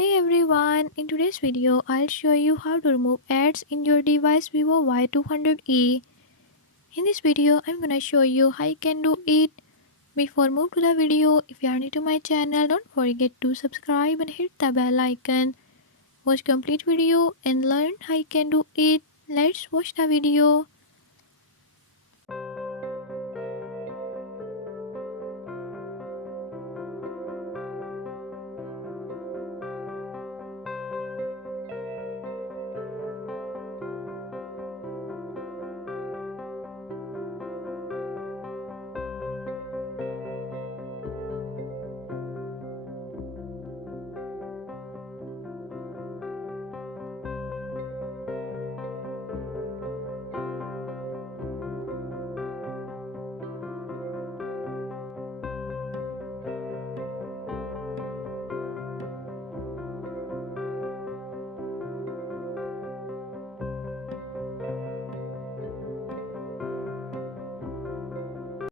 Hey everyone, in today's video I'll show you how to remove ads in your device Vivo Y200e. In this video I'm gonna show you how you can do it. Before move to the video, if you are new to my channel, don't forget to subscribe and hit the bell icon. Watch complete video and learn how you can do it. Let's watch the video.